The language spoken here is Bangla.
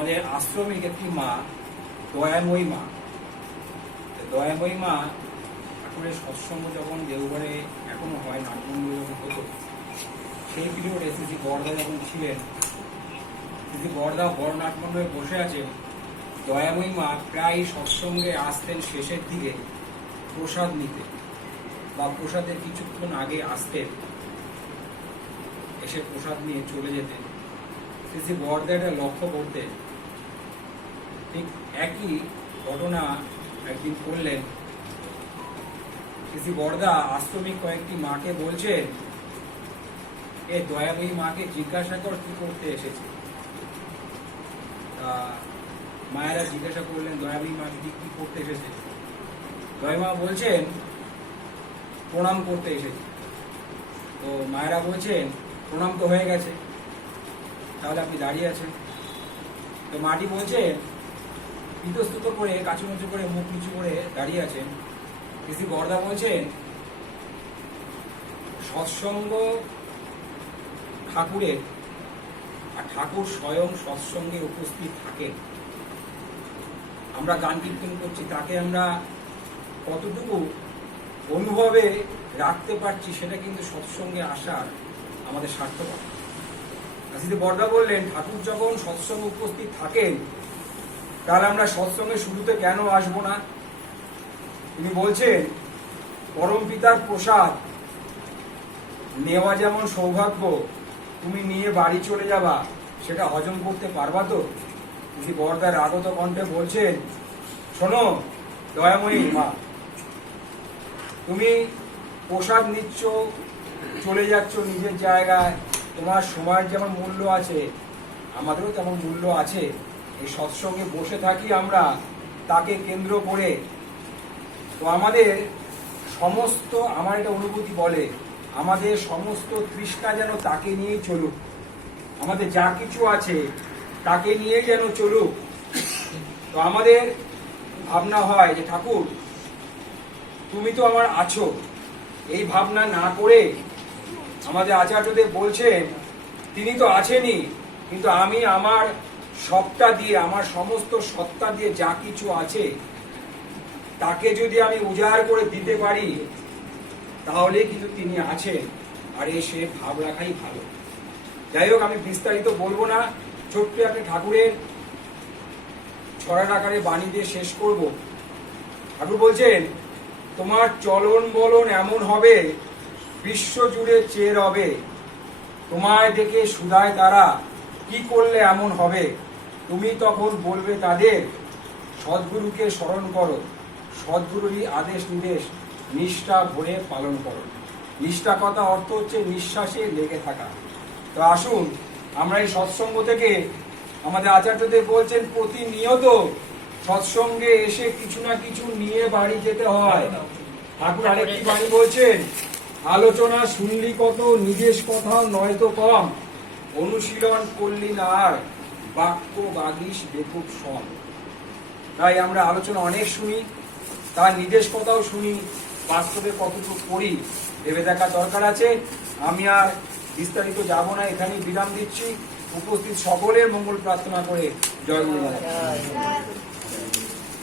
আমাদের আশ্রমিক একটি মা, দয়াময়ী মা। দয়াময়ী মা ঠাকুরের সৎসঙ্গ যখন দেওঘরে এখনো হয়, নাটমন্ডল যখন হতো, সেই পিরিয়ডে শ্রী বরদা যখন ছিলেন, শ্রী বরদা বড় নাটমন্ডলে বসে আছেন, দয়াময়ী মা প্রায় সৎসঙ্গে আসতেন শেষের দিকে প্রসাদ নিতে, বা প্রসাদের কিছুক্ষণ আগে আসতেন, এসে প্রসাদ নিয়ে চলে যেতেন। শ্রী বরদা এটা লক্ষ্য করতেন। ঠিক একই ঘটনা একদিন করলেন। শ্রী বরদা আশ্রমিক কয়েকটি মাকে বলছেন, এ দয়াময়ী মাকে জিজ্ঞাসা কর কি করতে এসেছে। মায়েরা জিজ্ঞাসা করলেন দয়াময়ী মাকে কি করতে এসেছে। দয়ামা বলছেন প্রণাম করতে এসেছে। তো মায়েরা বলছেন প্রণাম তো হয়ে গেছে, তাহলে আপনি দাঁড়িয়ে আছেন। তো মাটি বলছেন ইতস্তত করে, কাচুমুচু করে, মুখ নিচু করে দাঁড়িয়ে আছেন। শ্রী বরদা বলছেন সৎসঙ্গ ঠাকুরের, আর ঠাকুর স্বয়ং সৎসঙ্গে উপস্থিত থাকেন। আমরা গান কীর্তন করছি, তাকে আমরা কতটুকু অনুভবে রাখতে পারছি সেটা কিন্তু সৎসঙ্গে আসার আমাদের সার্থকতা। শ্রী বরদা বললেন ঠাকুর যখন সৎসঙ্গে উপস্থিত থাকেন, তাহলে আমরা সৎসঙ্গে শুরুতে কেন আসবো না? তিনি বলছেন পরম পিতার প্রসাদ নেওয়া যেমন সৌভাগ্য, তুমি নিয়ে বাড়ি চলে যাবা, সেটা হজম করতে পারবা তো? শ্রী বরদার আগত কণ্ঠে বলছেন শোনো দয়াময়ী মা, তুমি প্রসাদ নিচ্ছ, চলে যাচ্ছ নিজের জায়গায়, তোমার সময়ের যেমন মূল্য আছে আমাদেরও তেমন মূল্য আছে। এই সৎসঙ্গে বসে থাকি আমরা তাকে কেন্দ্র করে। তো আমাদের সমস্ত, আমার এটা অনুভূতি বলে, আমাদের সমস্ত তৃষ্ণা যেন তাকে নিয়েই চলুক, আমাদের যা কিছু আছে তাকে নিয়ে যেন চলুক। তো আমাদের ভাবনা হয় যে ঠাকুর তুমি তো আমার আছো, এই ভাবনা না করে আমাদের আচার্যদেব বলছেন তিনি তো আছেনই, কিন্তু আমি আমার সবটা দিয়ে, আমার সমস্ত সত্তা দিয়ে যা কিছু আছে তাকে যদি আমি উজাড় করে দিতে পারি তাহলে কিন্তু তিনি আছেন, আর সে ভাব রাখাই ভালো। যাই হোক, আমি বিস্তারিত বলবো না, ছোট্ট একটা ঠাকুরের ছড়ার আকারে বাণী দিয়ে শেষ করব। ঠাকুর বলছেন তোমার চলন বলন এমন হবে বিশ্ব জুড়ে চেয়ে রবে, তোমায় দেখে সুধায় তারা কি করলে এমন হবে, তুমি তখন বলবে তাদের সদ্গুরুকে স্মরণ করো, সদ্গুরুরই আদেশ নির্দেশ নিষ্ঠা ভরে পালন করো। নিষ্ঠা কথা অর্থ হচ্ছে নিঃশ্বাসে লেগে থাকা। তো আসুন আমরা এই সৎসঙ্গ থেকে, আমাদের আচার্যদেব বলছেন প্রতিনিয়ত সৎসঙ্গে এসে কিছু না কিছু নিয়ে বাড়ি যেতে হয়। ঠাকুর আরেকটি বাণী বলছেন আলোচনা শুনলি কত, নিজের কথা নয়তো কম, অনুশীলন করলি না আর বাক্য বাগিস বেকুব সম। তাই আমরা আলোচনা অনেক শুনি, তার নিজের কথাও শুনি, বাস্তবে কতটুকু করি ভেবে দেখা দরকার আছে। আমি আর বিস্তারিত যাব না, এখানেই বিরাম দিচ্ছি। উপস্থিত সকলের মঙ্গল প্রার্থনা করে জয় গুরু মহারাজ।